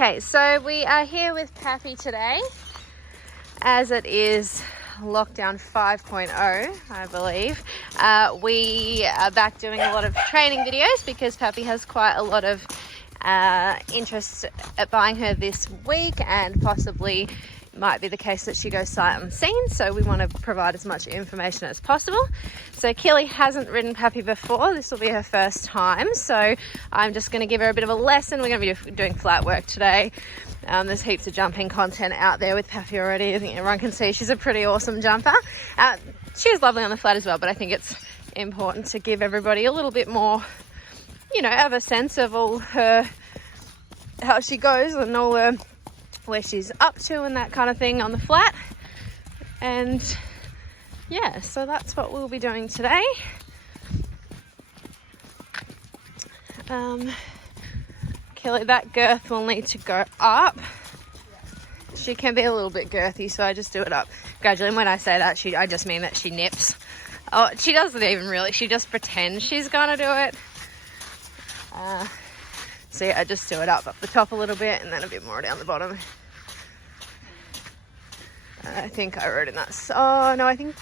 Okay, so we are here with Pappy today, as it is lockdown 5.0, I believe. We are back doing a lot of training videos because Pappy has quite a lot of interest at buying her this week, and possibly might be the case that she goes sight unseen, so we want to provide as much information as possible. So Keely hasn't ridden Pappy before. This will be her first time, so I'm just going to give her a bit of a lesson. We're going to be doing flat work today. There's heaps of jumping content out there with Pappy already. I think everyone can see she's a pretty awesome jumper. She's lovely on the flat as well, but I think it's important to give everybody a little bit more, you know, of a sense of all her, how she goes and all her, where she's up to and that kind of thing on the flat. And yeah, so that's what we'll be doing today. Keely, that girth will need to go up. She can be a little bit girthy, so I just do it up gradually. And when I say that, I just mean that she nips. Oh, she doesn't even really, she just pretends she's gonna do it. So yeah, I just do it up the top a little bit and then a bit more down the bottom. I think I wrote in that. Oh no, I think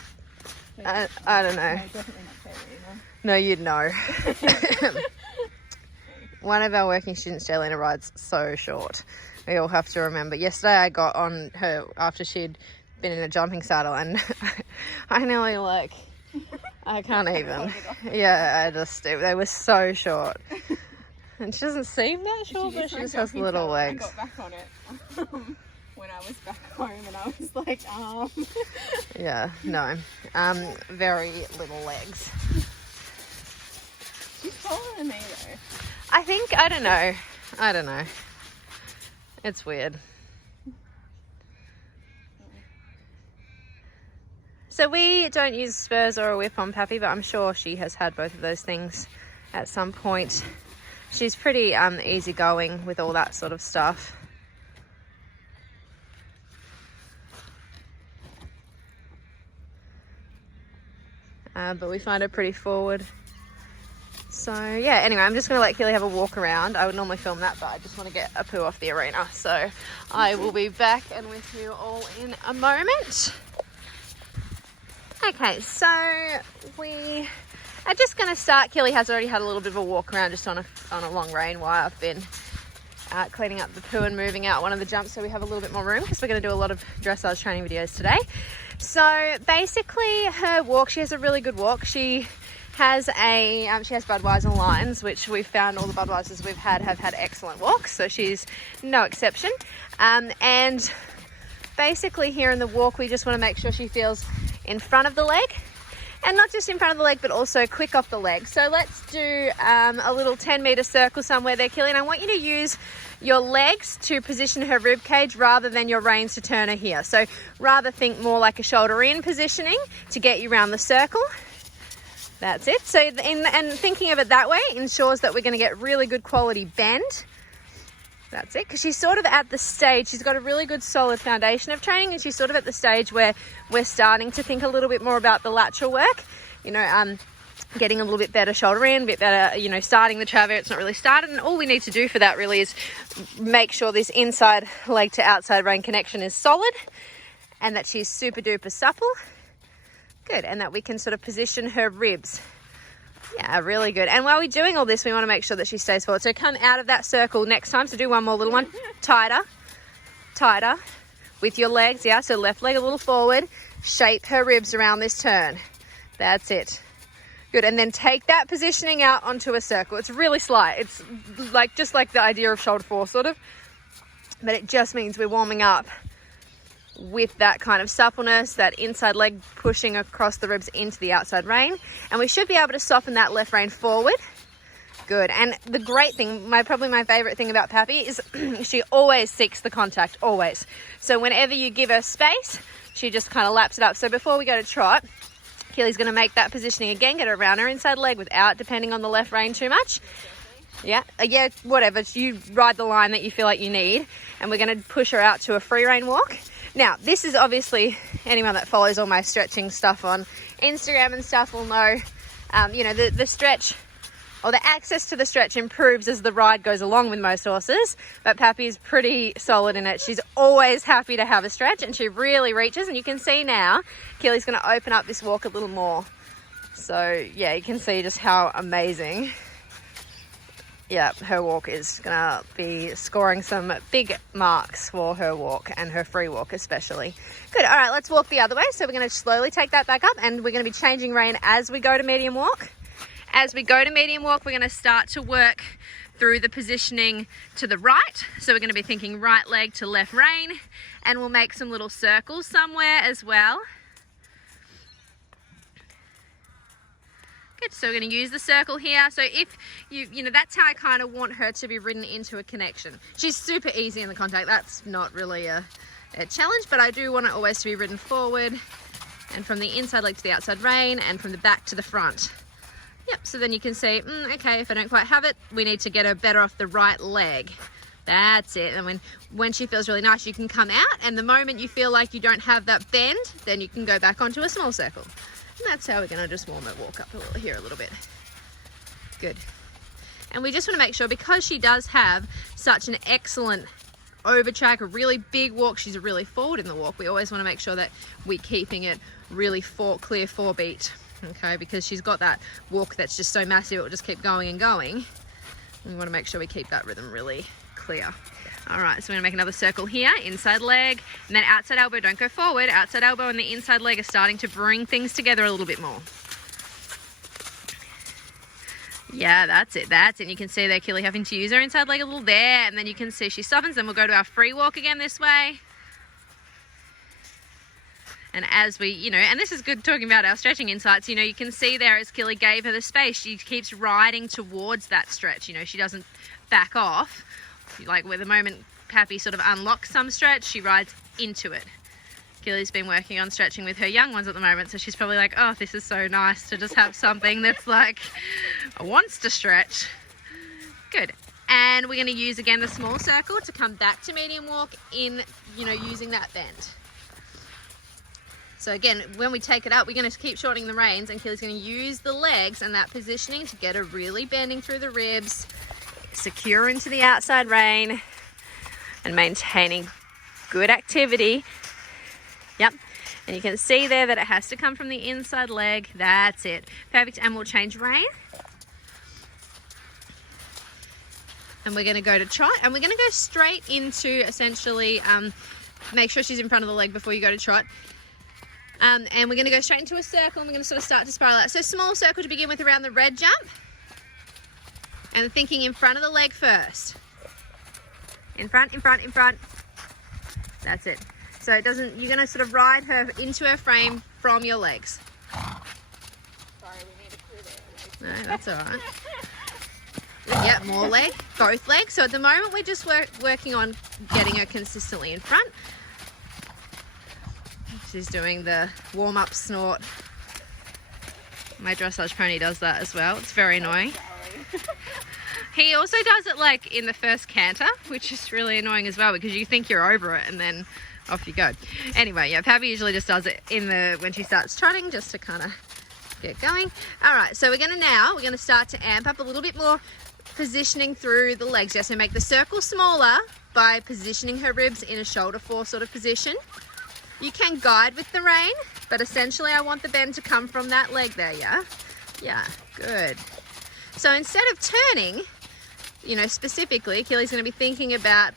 I don't know. No, you'd know. One of our working students, Jelena, rides so short. We all have to remember. Yesterday I got on her after she'd been in a jumping saddle, and I nearly I can't even. Yeah, they were so short. And she doesn't seem that short, but she just has little legs. I got back on it when I was back home, and I was like, Yeah, no. Very little legs. She's taller than me though. I don't know. It's weird. So we don't use spurs or a whip on Pappy, but I'm sure she has had both of those things at some point. She's pretty easygoing with all that sort of stuff. But we find her pretty forward. So yeah, anyway, I'm just going to let Keely have a walk around. I would normally film that, but I just want to get a poo off the arena. So I will be back and with you all in a moment. Okay, so we are just going to start. Keely has already had a little bit of a walk around just on a long rein while I've been cleaning up the poo and moving out one of the jumps, so we have a little bit more room because we're going to do a lot of dressage training videos today. So basically her walk, she has a really good walk. She has Budweiser lines, which we've found all the Budweisers we've had have had excellent walks, so she's no exception. And basically here in the walk, we just want to make sure she feels in front of the leg, and not just in front of the leg, but also quick off the leg. So let's do a little 10-meter circle somewhere there, Keely, and I want you to use your legs to position her rib cage rather than your reins to turn her here. So rather think more like a shoulder in positioning to get you around the circle. That's it. So and thinking of it that way ensures that we're going to get really good quality bend. That's it, because she's sort of at the stage, she's got a really good solid foundation of training, and she's sort of at the stage where we're starting to think a little bit more about the lateral work, you know, getting a little bit better shoulder in, a bit better, you know, starting the traver. It's not really started, and all we need to do for that really is make sure this inside leg to outside rein connection is solid, and that she's super duper supple. Good, and that we can sort of position her ribs. Yeah, really good. And while we're doing all this, we want to make sure that she stays forward. So come out of that circle next time. So do one more little one. Tighter with your legs. Yeah, so left leg a little forward. Shape her ribs around this turn. That's it. Good, and then take that positioning out onto a circle. It's really slight. It's like just like the idea of shoulder four, sort of. But it just means we're warming up with that kind of suppleness, that inside leg pushing across the ribs into the outside rein, and we should be able to soften that left rein forward. Good. And the great thing, probably my favorite thing about Pappy is she always seeks the contact, always. So whenever you give her space, she just kind of laps it up. So before we go to trot, Keely's going to make that positioning again, get around her inside leg without depending on the left rein too much. Yeah, whatever. You ride the line that you feel like you need, and we're going to push her out to a free rein walk. Now, this is obviously, anyone that follows all my stretching stuff on Instagram and stuff will know, you know, the stretch or the access to the stretch improves as the ride goes along with most horses, but Pappy's pretty solid in it. She's always happy to have a stretch, and she really reaches, and you can see now Keely's going to open up this walk a little more. So yeah, you can see just how amazing, yeah, her walk is going to be scoring some big marks for her walk, and her free walk especially. Good. All right, let's walk the other way. So we're going to slowly take that back up, and we're going to be changing rein as we go to medium walk. As we go to medium walk, we're going to start to work through the positioning to the right. So we're going to be thinking right leg to left rein, and we'll make some little circles somewhere as well. Good, so we're going to use the circle here. So if you know, that's how I kind of want her to be ridden into a connection. She's super easy in the contact. That's not really a challenge, but I do want it always to be ridden forward and from the inside leg to the outside rein and from the back to the front. Yep, so then you can see, okay, if I don't quite have it, we need to get her better off the right leg. That's it. And when she feels really nice, you can come out, and the moment you feel like you don't have that bend, then you can go back onto a small circle. And that's how we're going to just warm her walk up here a little bit. Good. And we just want to make sure, because she does have such an excellent over track, a really big walk, she's really forward in the walk, we always want to make sure that we're keeping it really clear 4 beat. Okay, because she's got that walk that's just so massive, it will just keep going and going. We want to make sure we keep that rhythm really clear. All right, so we're going to make another circle here, inside leg, and then outside elbow. Don't go forward. Outside elbow and the inside leg are starting to bring things together a little bit more. Yeah, that's it. That's it. You can see there Keely having to use her inside leg a little there, and then you can see she softens. Then we'll go to our free walk again this way. And as we, you know, and this is good talking about our stretching insights, you know, you can see there as Keely gave her the space, she keeps riding towards that stretch. You know, she doesn't back off. Like with the moment Pappy sort of unlocks some stretch, she rides into it. Keely's been working on stretching with her young ones at the moment, so she's probably like, oh, this is so nice to just have something that's like wants to stretch. Good. And we're going to use again the small circle to come back to medium walk in, you know, using that bend. So again, when we take it up, we're going to keep shortening the reins, and Keely's going to use the legs and that positioning to get her really bending through the ribs, secure into the outside rein, and maintaining good activity. Yep. And you can see there that it has to come from the inside leg. That's it. Perfect. And we'll change rein. And we're going to go to trot, and we're going to go straight into essentially, make sure she's in front of the leg before you go to trot. And we're going to go straight into a circle, and we're going to sort of start to spiral out. So small circle to begin with around the red jump. And thinking in front of the leg first. In front, in front, in front. That's it. So it doesn't, you're going to sort of ride her into her frame from your legs. Sorry, we need to clear No, that's all right. Yeah, more leg, both legs. So at the moment we're just working on getting her consistently in front. She's doing the warm-up snort. My dressage pony does that as well. It's very annoying. He also does it like in the first canter, which is really annoying as well, because you think you're over it and then off you go. Anyway, yeah, Pappy usually just does it when she starts trotting, just to kind of get going. All right, so we're going to start to amp up a little bit more positioning through the legs. Yeah, so make the circle smaller by positioning her ribs in a shoulder 4 sort of position. You can guide with the rein, but essentially I want the bend to come from that leg there, yeah? Yeah, good. So instead of turning, you know, specifically, Keely's going to be thinking about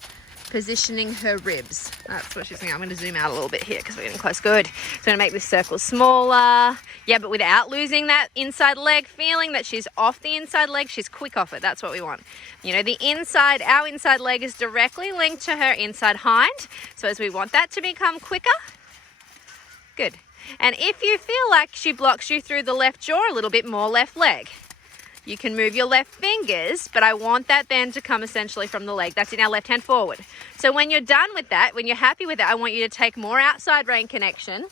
positioning her ribs. That's what she's thinking. I'm going to zoom out a little bit here because we're getting close. Good. So I'm going to make this circle smaller. Yeah, but without losing that inside leg feeling that she's off the inside leg. She's quick off it. That's what we want. You know, our inside leg is directly linked to her inside hind. So as we want that to become quicker, good. And if you feel like she blocks you through the left jaw a little bit, more left leg. You can move your left fingers, but I want that then to come essentially from the leg. That's in our left hand forward. So when you're done with that, when you're happy with that, I want you to take more outside rein connection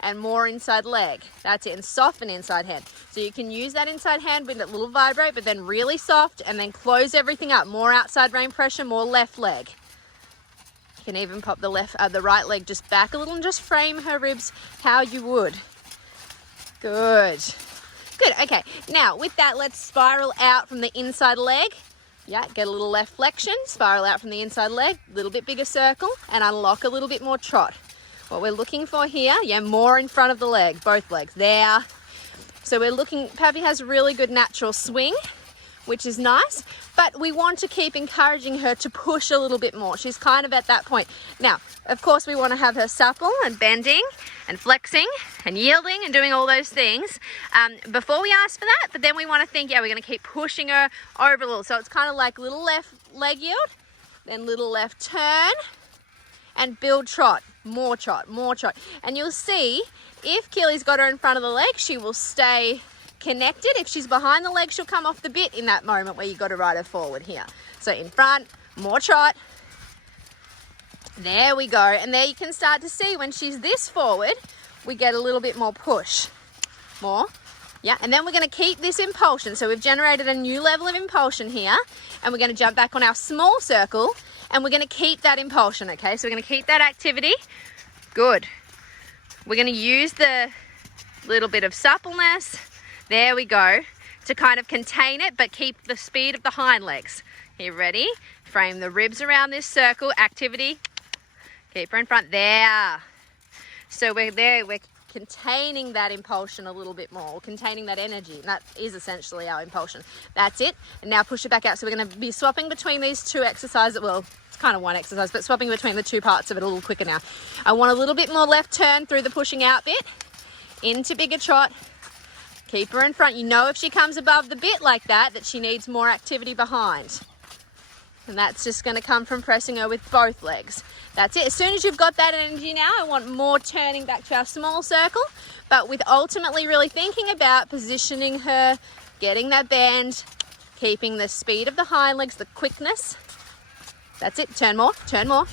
and more inside leg. That's it, and soften inside hand. So you can use that inside hand with a little vibrate, but then really soft, and then close everything up. More outside rein pressure, more left leg. You can even pop the right leg just back a little and just frame her ribs how you would. Good. Good, okay. Now, with that, let's spiral out from the inside leg. Yeah, get a little left flexion, spiral out from the inside leg, a little bit bigger circle, and unlock a little bit more trot. What we're looking for here, yeah, more in front of the leg, both legs, there. So we're looking, Pappy has really good natural swing, which is nice, but we want to keep encouraging her to push a little bit more. She's kind of at that point. Now, of course, we want to have her supple and bending and flexing and yielding and doing all those things before we ask for that, but then we want to think, yeah, we're going to keep pushing her over a little. So it's kind of like little left leg yield, then little left turn, and build trot, more trot, more trot. And you'll see, if Keely's got her in front of the leg, she will stay connected. If she's behind the leg, she'll come off the bit in that moment where you've got to ride her forward here. So in front, more trot. There we go. And there you can start to see when she's this forward, we get a little bit more push. More. Yeah, and then we're going to keep this impulsion. So we've generated a new level of impulsion here, and we're going to jump back on our small circle, and we're going to keep that impulsion, okay? So we're going to keep that activity. Good. We're going to use the little bit of suppleness. There we go, to kind of contain it, but keep the speed of the hind legs. Here, ready? Frame the ribs around this circle. Activity. Keep her in front. There. So we're there. We're containing that impulsion a little bit more, containing that energy. And that is essentially our impulsion. That's it. And now push it back out. So we're going to be swapping between these two exercises. Well, it's kind of one exercise, but swapping between the two parts of it a little quicker now. I want a little bit more left turn through the pushing out bit, into bigger trot. Keep her in front. You know if she comes above the bit like that she needs more activity behind. And that's just going to come from pressing her with both legs. That's it. As soon as you've got that energy now, I want more turning back to our small circle, but with ultimately really thinking about positioning her, getting that bend, keeping the speed of the hind legs, the quickness. That's it. Turn more, turn more.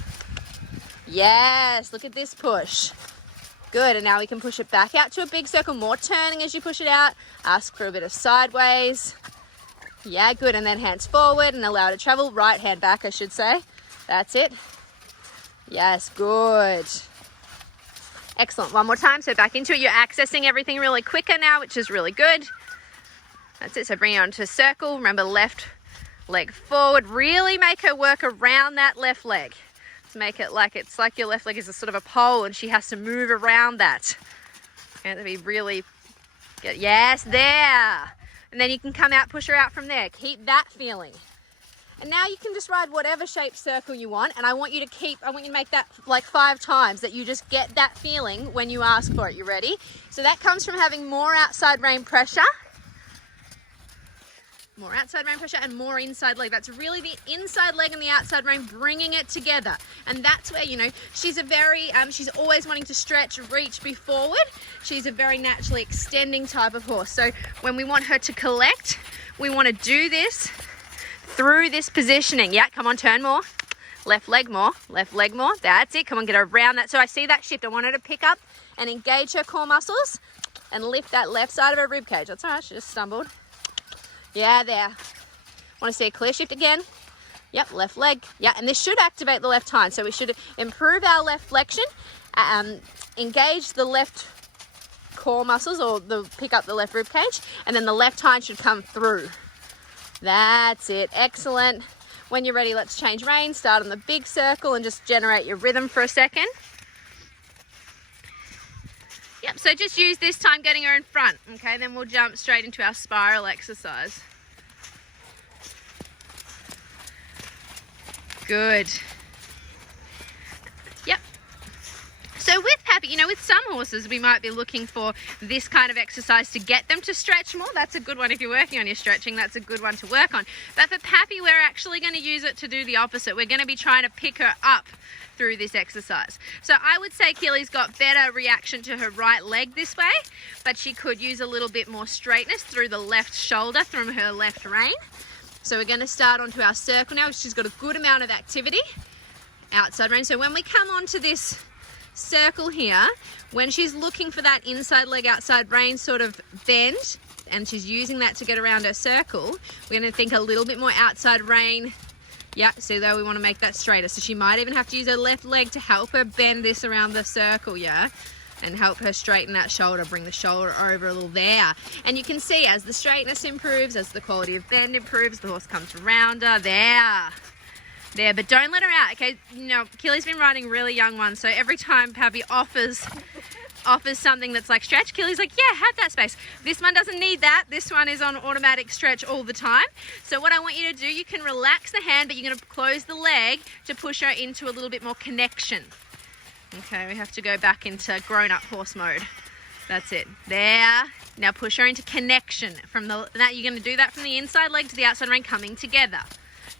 Yes, look at this push. Good, and now we can push it back out to a big circle, more turning as you push it out. Ask for a bit of sideways. Yeah, good, and then hands forward and allow it to travel. Right hand back, I should say. That's it. Yes, good. Excellent, one more time, so back into it. You're accessing everything really quicker now, which is really good. That's it, so bring it onto a circle. Remember, left leg forward. Really make her work around that left leg. Make it like it's like your left leg is a sort of a pole and she has to move around that. And to be really good. Yes, there. And then you can come out, push her out from there. Keep that feeling. And now you can just ride whatever shape circle you want. And I want you to make that like 5 times, that you just get that feeling when you ask for it. You ready? So that comes from having more outside rein pressure. More outside rein pressure and more inside leg. That's really the inside leg and the outside rein bringing it together. And that's where, you know, she's a very, she's always wanting to stretch, reach, be forward. She's a very naturally extending type of horse. So when we want her to collect, we want to do this through this positioning. Yeah, come on, turn more. Left leg more, left leg more. That's it. Come on, get her around that. So I see that shift. I want her to pick up and engage her core muscles and lift that left side of her rib cage. That's all right, she just stumbled. Yeah, there. Want to see a clear shift again? Yep, left leg. Yeah, and this should activate the left hind. So we should improve our left flexion, engage the left core muscles, or pick up the left rib cage, and then the left hind should come through. That's it. Excellent. When you're ready, let's change rein. Start on the big circle and just generate your rhythm for a second. Yep, so just use this time getting her in front, okay? Then we'll jump straight into our spiral exercise. Good. Yep. So with Pappy, you know, with some horses, we might be looking for this kind of exercise to get them to stretch more. That's a good one. If you're working on your stretching, that's a good one to work on. But for Pappy, we're actually going to use it to do the opposite. We're going to be trying to pick her up through this exercise. So I would say Keely's got better reaction to her right leg this way, but she could use a little bit more straightness through the left shoulder from her left rein. So we're going to start onto our circle now. She's got a good amount of activity. Outside rein. So when we come onto this circle here, when she's looking for that inside leg, outside rein sort of bend, and she's using that to get around her circle, we're going to think a little bit more outside rein. Yeah, see though, we want to make that straighter. So she might even have to use her left leg to help her bend this around the circle, yeah? and help her straighten that shoulder. Bring the shoulder over a little there. And you can see as the straightness improves, as the quality of bend improves, the horse comes rounder. There, but don't let her out, okay? You know, Keely's been riding really young ones, so every time Pappy offers something that's like stretch, Keely's like, yeah, have that space. This one doesn't need that. This one is on automatic stretch all the time. So what I want you to do, you can relax the hand, but you're going to close the leg to push her into a little bit more connection. Okay, we have to go back into grown-up horse mode. That's it. There. Now push her into connection. You're going to do that from the inside leg to the outside rein coming together.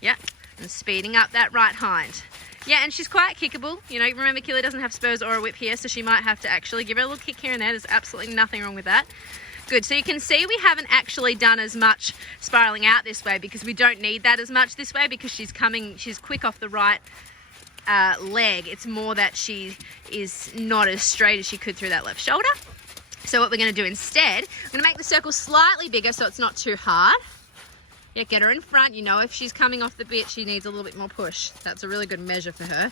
Yeah. And speeding up that right hind. Yeah, and she's quite kickable. You know, remember Keely doesn't have spurs or a whip here, so she might have to actually give her a little kick here and there. There's absolutely nothing wrong with that. Good, so you can see we haven't actually done as much spiraling out this way because we don't need that as much this way because she's quick off the right leg. It's more that she is not as straight as she could through that left shoulder. So what we're going to do instead, we're going to make the circle slightly bigger so it's not too hard. Yeah, get her in front. You know, if she's coming off the bit, she needs a little bit more push. That's a really good measure for her.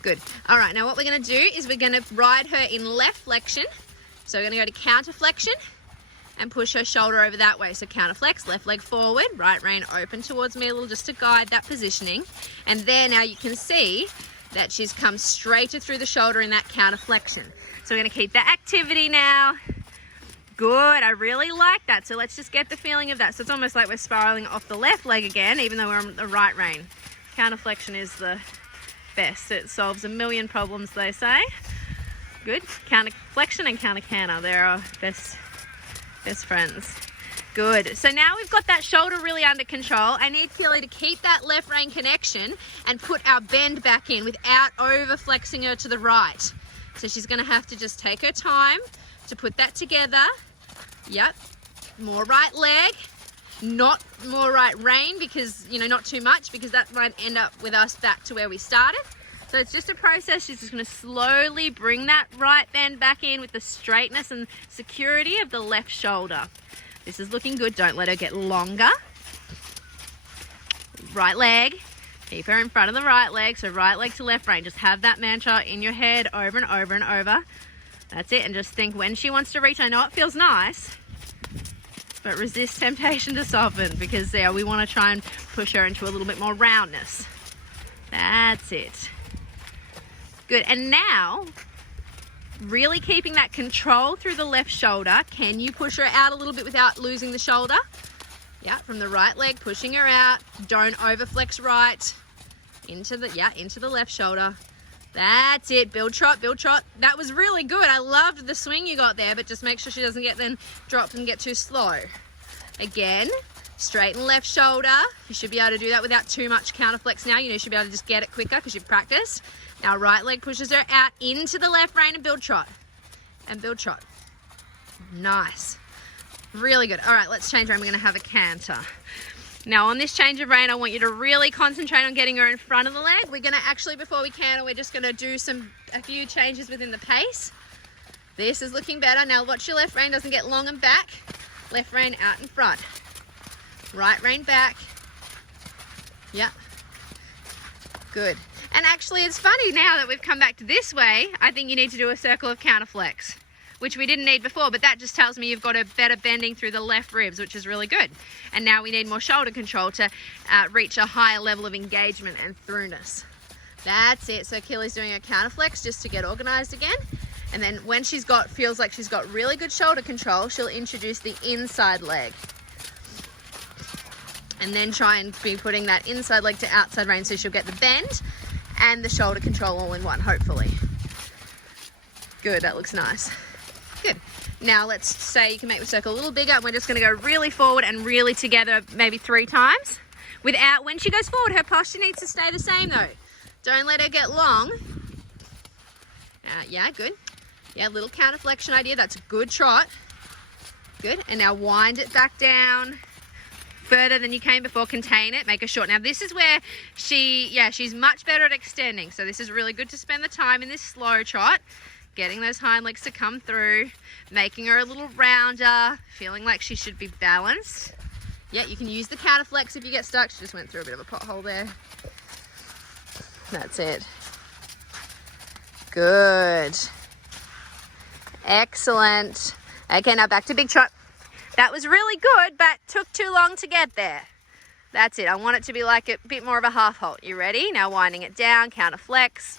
Good. All right, now what we're going to do is we're going to ride her in left flexion. So we're going to go to counter flexion and push her shoulder over that way. So counter flex, left leg forward, right rein open towards me a little just to guide that positioning. And there now you can see that she's come straighter through the shoulder in that counter flexion. So we're going to keep that activity now. Good, I really like that. So let's just get the feeling of that. So it's almost like we're spiraling off the left leg again, even though we're on the right rein. Counterflexion is the best. It solves a million problems, they say. Good, counterflexion and counter-canter. They're our best friends. Good, so now we've got that shoulder really under control. I need Keely to keep that left rein connection and put our bend back in without over-flexing her to the right. So she's gonna have to just take her time to put that together. Yep, more right leg, not more right rein because, you know, not too much because that might end up with us back to where we started. So it's just a process. She's just going to slowly bring that right bend back in with the straightness and security of the left shoulder. This is looking good. Don't let her get longer. Right leg, keep her in front of the right leg. So right leg to left rein. Just have that mantra in your head over and over and over. That's it, and just think when she wants to reach. I know it feels nice, but resist temptation to soften because we want to try and push her into a little bit more roundness. That's it. Good, and now, really keeping that control through the left shoulder. Can you push her out a little bit without losing the shoulder? Yeah, from the right leg, pushing her out. Don't overflex right. Into the left shoulder. That's it. Build trot, build trot. That was really good. I loved the swing you got there, but just make sure she doesn't get then drop and get too slow. Again, straighten left shoulder. You should be able to do that without too much counterflex now. You know, you should be able to just get it quicker because you've practiced. Now right leg pushes her out into the left rein and build trot. And build trot. Nice. Really good. All right, let's change rein. We're going to have a canter. Now on this change of rein, I want you to really concentrate on getting her in front of the leg. We're going to actually, before we canter, we're just going to do a few changes within the pace. This is looking better. Now watch your left rein doesn't get long and back. Left rein out in front. Right rein back. Yep. Good. And actually it's funny now that we've come back to this way, I think you need to do a circle of counterflex, which we didn't need before, but that just tells me you've got a better bending through the left ribs, which is really good. And now we need more shoulder control to reach a higher level of engagement and throughness. That's it. So Keely's doing a counterflex just to get organized again. And then when feels like she's got really good shoulder control, she'll introduce the inside leg. And then try and be putting that inside leg to outside rein so she'll get the bend and the shoulder control all in one, hopefully. Good, that looks nice. Good. Now let's say you can make the circle a little bigger and we're just going to go really forward and really together maybe 3 times. When she goes forward, her posture needs to stay the same though. Don't let her get long. Yeah, good. Yeah, little counterflexion idea. That's a good trot. Good. And now wind it back down further than you came before. Contain it. Make her short. Now this is where she's much better at extending. So this is really good to spend the time in this slow trot. Getting those hind legs to come through, making her a little rounder, feeling like she should be balanced. Yeah, you can use the counterflex if you get stuck. She just went through a bit of a pothole there. That's it. Good. Excellent. Okay, now back to big trot. That was really good, but took too long to get there. That's it. I want it to be like a bit more of a half halt. You ready? Now winding it down, counter flex.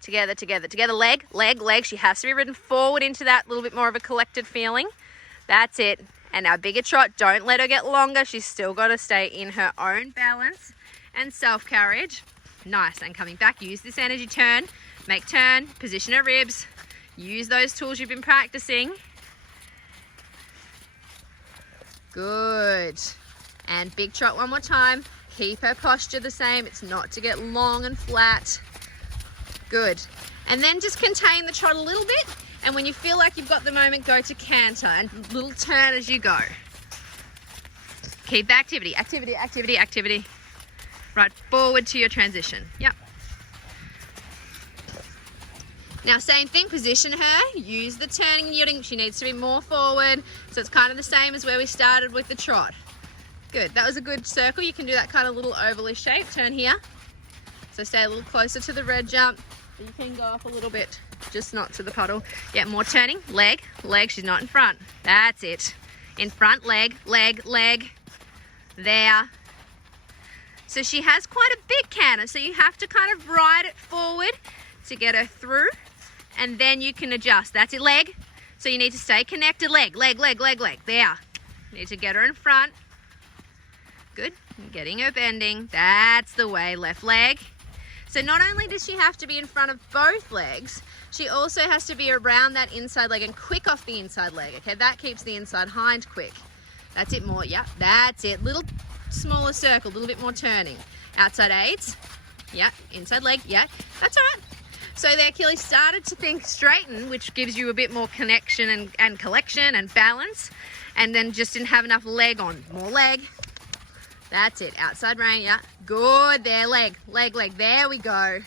Together, together, together. Leg, leg, leg. She has to be ridden forward into that little bit more of a collected feeling. That's it. And now bigger trot. Don't let her get longer. She's still got to stay in her own balance and self-carriage. Nice. And coming back, use this energy. Turn, make turn, position her ribs. Use those tools you've been practicing. Good. And big trot one more time. Keep her posture the same. It's not to get long and flat. Good. And then just contain the trot a little bit. And when you feel like you've got the moment, go to canter and little turn as you go. Keep the activity, activity, activity, activity. Right forward to your transition. Yep. Now same thing, position her, use the turning and yielding. She needs to be more forward. So it's kind of the same as where we started with the trot. Good, that was a good circle. You can do that kind of little ovalish shape. Turn here. So stay a little closer to the red jump. You can go up a little bit, just not to the puddle. Yeah, more turning, leg, leg, she's not in front. That's it. In front, leg, leg, leg. There. So she has quite a big canter, so you have to kind of ride it forward to get her through, and then you can adjust. That's it, leg. So you need to stay connected, leg, leg, leg, leg, leg. There. Need to get her in front. Good. Getting her bending. That's the way, left leg. So not only does she have to be in front of both legs, she also has to be around that inside leg and quick off the inside leg. Okay, that keeps the inside hind quick. That's it more, yeah, that's it. Little smaller circle, a little bit more turning. Outside aids, yeah, inside leg, yeah, that's all right. So there, Keely started to think straighten, which gives you a bit more connection and collection and balance, and then just didn't have enough leg on. More leg. That's it, outside rein, yeah. Good, there, leg, leg, leg, there we go.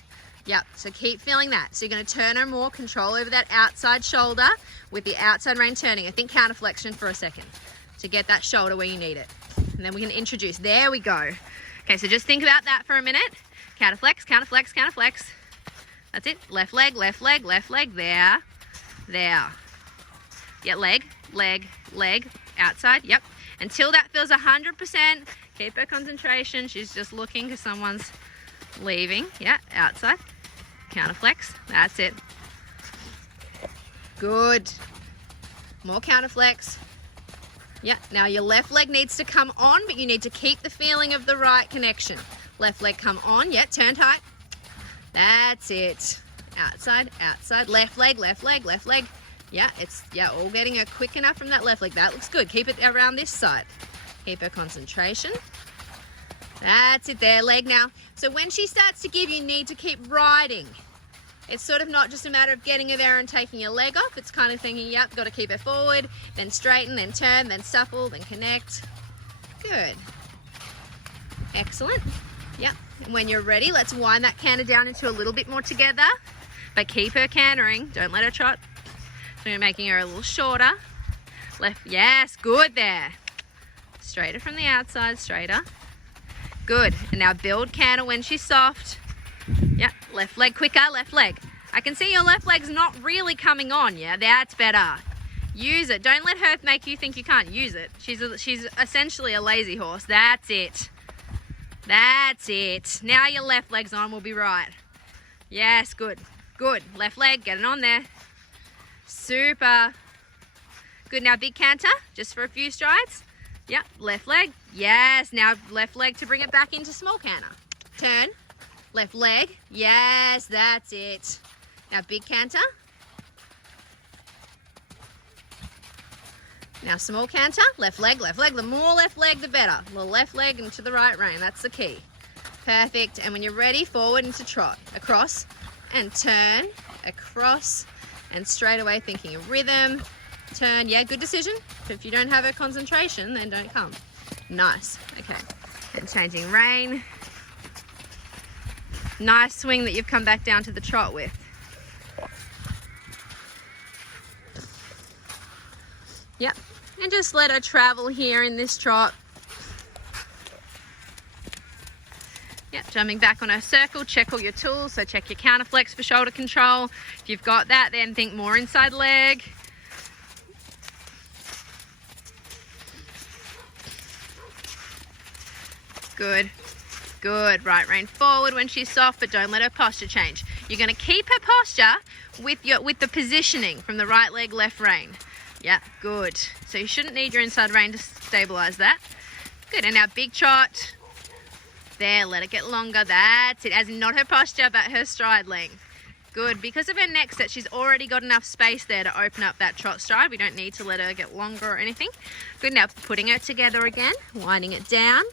Yep, so keep feeling that. So you're gonna turn her more, control over that outside shoulder with the outside rein turning. I think counter flexion for a second to get that shoulder where you need it. And then we can introduce, there we go. Okay, so just think about that for a minute. Counter flex, counter flex, counter flex. That's it, left leg, left leg, left leg, there, there. Yeah, leg, leg, leg, outside, yep. Until that feels 100%, keep her concentration. She's just looking because someone's leaving. Yeah, outside. Counter flex. That's it. Good. More counter flex. Yeah, now your left leg needs to come on, but you need to keep the feeling of the right connection. Left leg come on. Yeah, turn tight. That's it. Outside, outside. Left leg, left leg, left leg. Yeah, it's, yeah, all getting her quick enough from that left leg. That looks good. Keep it around this side. Keep her concentration. That's it there, leg now. So when she starts to give, you need to keep riding. It's sort of not just a matter of getting her there and taking your leg off. It's kind of thinking, yep, got to keep her forward, then straighten, then turn, then supple, then connect. Good. Excellent. Yep. And when you're ready, let's wind that canter down into a little bit more together, but keep her cantering. Don't let her trot. So you're making her a little shorter. Left, yes, good there. Straighter from the outside, straighter. Good, and now build canter when she's soft. Yep, left leg quicker, left leg. I can see your left leg's not really coming on, yeah? That's better. Use it, don't let her make you think you can't use it. She's essentially a lazy horse, that's it. That's it. Now your left leg's on, we'll be right. Yes, good, good. Left leg, get it on there. Super. Good, now big canter, just for a few strides. Yep, left leg. Yes, now left leg to bring it back into small canter. Turn, left leg. Yes, that's it. Now big canter. Now small canter, left leg, left leg. The more left leg, the better. The left leg into the right rein, that's the key. Perfect, and when you're ready, forward into trot. Across and turn, across and straight away thinking of rhythm. Turn, yeah, good decision. If you don't have her concentration, then don't come. Nice, okay. And changing rein. Nice swing that you've come back down to the trot with. Yep, and just let her travel here in this trot. Yep, Jumping back on her circle, check all your tools. So check your counterflex for shoulder control. If you've got that, then think more inside leg. Good. Good. Right rein forward when she's soft, but don't let her posture change. You're going to keep her posture with the positioning from the right leg, left rein. Yeah, good. So you shouldn't need your inside rein to stabilize that. Good. And now big trot. There, let it get longer. That's it. As in not her posture, but her stride length. Good. Because of her neck set, she's already got enough space there to open up that trot stride. We don't need to let her get longer or anything. Good. Now putting her together again, winding it down.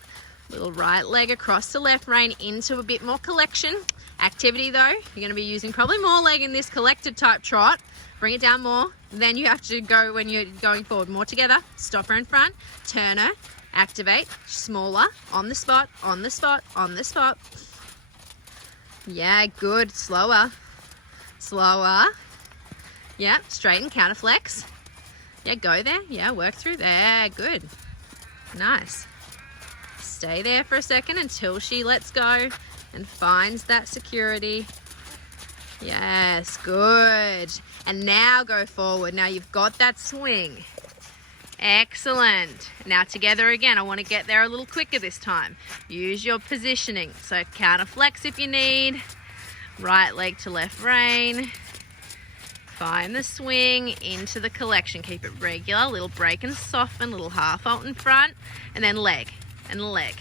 Little right leg across the left rein into a bit more collection. Activity though, you're going to be using probably more leg in this collected type trot. Bring it down more. Then you have to go when you're going forward. More together. Stop her in front. Turn her. Activate. Smaller. On the spot. On the spot. On the spot. Yeah, good. Slower. Slower. Yeah, straighten. Counterflex. Yeah, go there. Yeah, work through there. Good. Nice. Stay there for a second until she lets go and finds that security. Yes, good. And now go forward. Now you've got that swing. Excellent. Now together again. I want to get there a little quicker this time. Use your positioning. So counter flex if you need. Right leg to left rein. Find the swing into the collection. Keep it regular. Little break and soften. Little half halt in front. And then leg. And leg.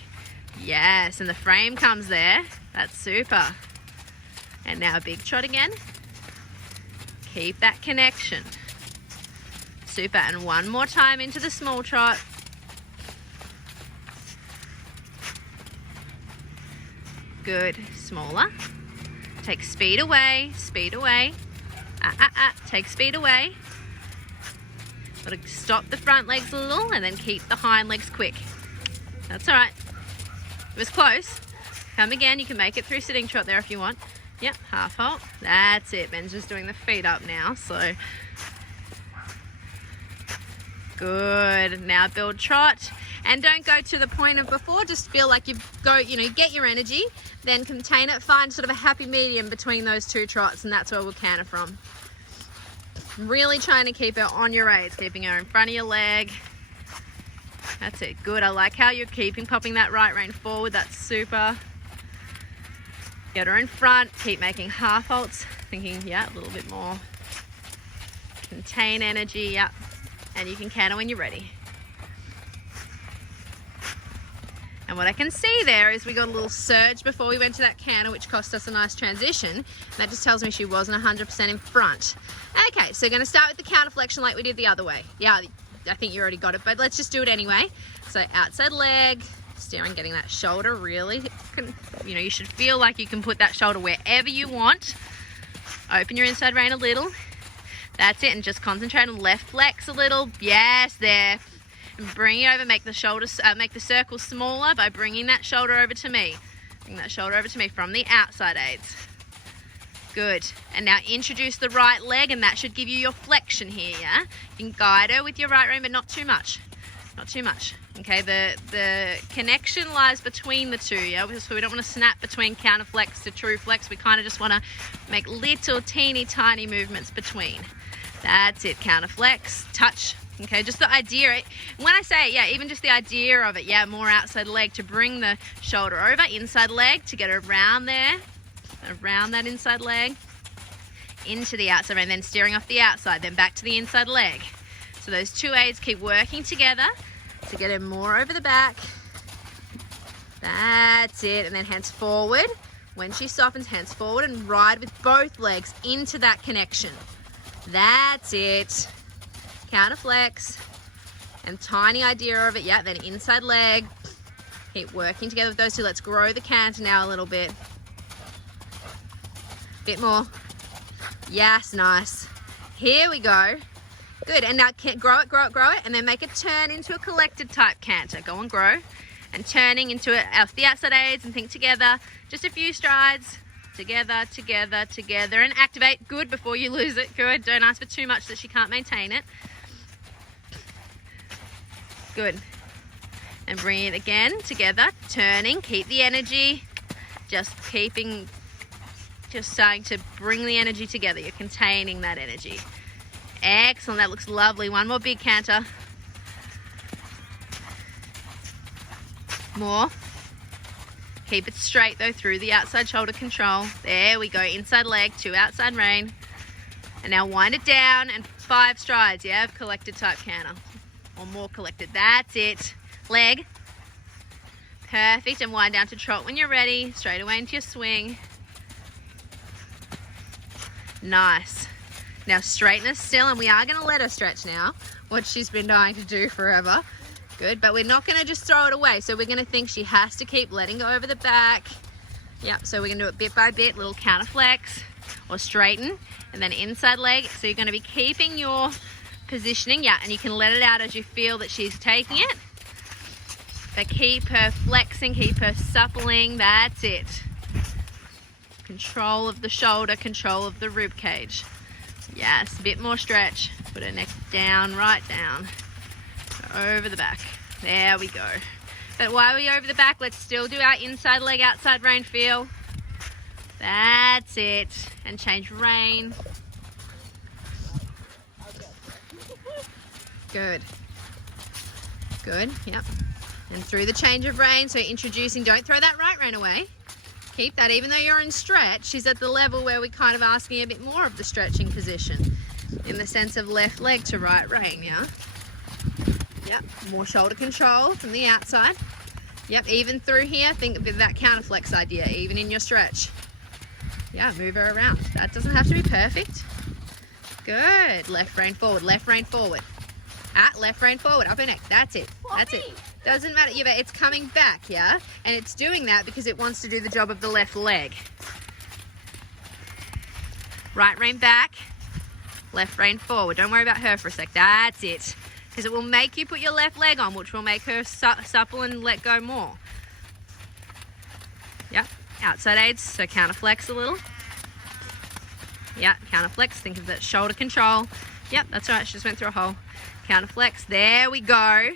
Yes, and the frame comes there. That's super. And now a big trot again. Keep that connection. Super. And one more time into the small trot. Good. Smaller. Take speed away. Speed away. Take speed away. Got to stop the front legs a little and then keep the hind legs quick. That's all right. It was close. Come again. You can make it through sitting trot there if you want. Yep, half halt. That's it. Ben's just doing the feet up now. So good. Now build trot. And don't go to the point of before. Just feel like you go, get your energy. Then contain it. Find sort of a happy medium between those two trots. And that's where we'll canter from. Really trying to keep her on your aids. Keeping her in front of your leg. That's it. Good. I like how you're popping that right rein forward. That's super. Get her in front. Keep making half halts. Thinking, yeah, a little bit more. Contain energy. Yep. And you can canter when you're ready. And what I can see there is we got a little surge before we went to that canter, which cost us a nice transition. And that just tells me she wasn't 100% in front. Okay, so we're going to start with the counter flexion like we did the other way. Yeah, I think you already got it, but let's just do it anyway. So outside leg, steering, getting that shoulder really, you should feel like you can put that shoulder wherever you want. Open your inside rein a little. That's it, and just concentrate on left flex a little. Yes, there. And bring it over, make the circle smaller by bringing that shoulder over to me. Bring that shoulder over to me from the outside aids. Good. And now introduce the right leg, and that should give you your flexion here, yeah? You can guide her with your right rein, but not too much. Not too much. Okay, the connection lies between the two, yeah? So we don't want to snap between counter flex to true flex. We kind of just want to make little teeny tiny movements between. That's it, counter flex, touch. Okay, just the idea. When I say, yeah, even just the idea of it, yeah, more outside leg to bring the shoulder over, inside leg to get around there. Around that inside leg, into the outside, and then steering off the outside, then back to the inside leg. So those two aids keep working together to get her more over the back. That's it. And then hands forward. When she softens, hands forward and ride with both legs into that connection. That's it. Counter flex. And tiny idea of it. Yeah, then inside leg. Keep working together with those two. Let's grow the canter now a little bit. Bit more. Yes, nice. Here we go. Good. And now grow it, and then make a turn into a collected type canter. Go and grow. And turning into it off the outside aids and think together. Just a few strides. Together, together, together. And activate. Good before you lose it. Good. Don't ask for too much that she can't maintain it. Good. And bring it again together. Turning. Keep the energy. Just starting to bring the energy together. You're containing that energy. Excellent, that looks lovely. One more big canter. More. Keep it straight though through the outside shoulder control. There we go, inside leg, 2 outside rein. And now wind it down and 5 strides, yeah, of collected type canter. Or more collected, that's it. Leg. Perfect, and wind down to trot when you're ready. Straight away into your swing. Nice. Now straighten her still, and we are gonna let her stretch now, what she's been dying to do forever. Good, but we're not gonna just throw it away. So we're gonna think she has to keep letting go over the back. Yep, so we're gonna do it bit by bit, little counter flex or straighten, and then inside leg. So you're gonna be keeping your positioning, yeah, and you can let it out as you feel that she's taking it. But keep her flexing, keep her suppling, that's it. Control of the shoulder, control of the rib cage. Yes, a bit more stretch. Put her neck down, right down. Over the back. There we go. But while we're over the back, let's still do our inside leg, outside rein feel. That's it. And change rein. Good. Good, yep. And through the change of rein, so introducing, don't throw that right rein away. Keep that, even though you're in stretch, she's at the level where we're kind of asking a bit more of the stretching position in the sense of left leg to right rein, yeah? Yep, more shoulder control from the outside. Yep, even through here, think of that counterflex idea, even in your stretch. Yeah, move her around. That doesn't have to be perfect. Good, left rein forward, left rein forward. Left rein forward, up her neck, that's it, that's it. Doesn't matter, yeah, but it's coming back, yeah? And it's doing that because it wants to do the job of the left leg. Right rein back, left rein forward. Don't worry about her for a sec, that's it. Because it will make you put your left leg on, which will make her supple and let go more. Yep, outside aids, so counter flex a little. Yep, counter flex, think of that shoulder control. Yep, that's right, she just went through a hole. Counter flex, there we go.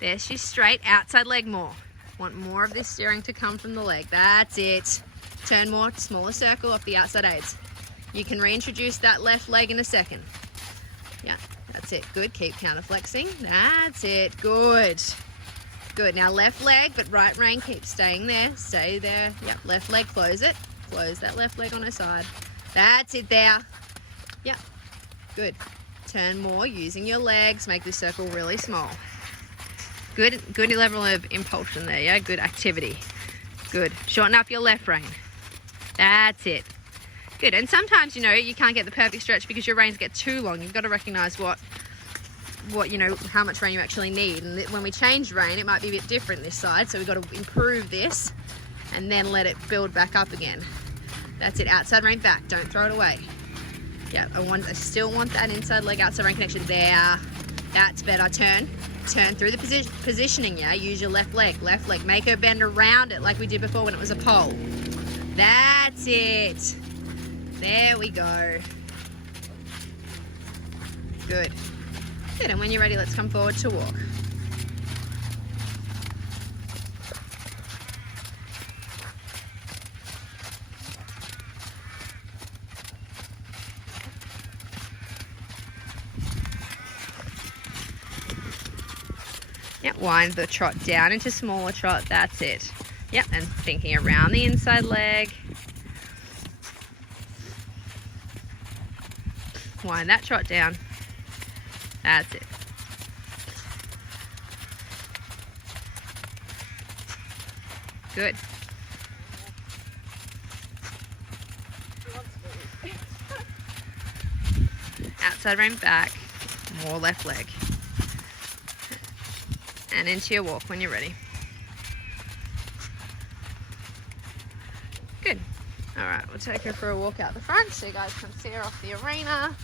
There, she's straight, outside leg more. Want more of this steering to come from the leg, that's it. Turn more, smaller circle off the outside aids. You can reintroduce that left leg in a second. Yeah. That's it, good, keep counter flexing, that's it, good. Good, now left leg, but right rein, keep staying there, stay there. Yep, left leg, close it, close that left leg on her side. That's it there. Yep, good. Turn more, using your legs, make this circle really small. Good level of impulsion there, yeah, good activity. Good, shorten up your left rein. That's it. Good, and sometimes, you know, you can't get the perfect stretch because your reins get too long. You've got to recognize what you know, how much rein you actually need. And when we change rein, it might be a bit different this side. So we've got to improve this and then let it build back up again. That's it, outside rein back, don't throw it away. Yeah, I still want that inside leg, outside rein connection there. That's better, turn through the positioning, yeah? Use your left leg, make her bend around it like we did before when it was a pole. That's it. There we go. Good. Good, and when you're ready, let's come forward to walk. Yep, wind the trot down into smaller trot, that's it. Yep, and thinking around the inside leg. Wind that trot down. That's it. Good. Outside rein back, more left leg. And into your walk when you're ready. Good. All right, we'll take her for a walk out the front so you guys can see her off the arena.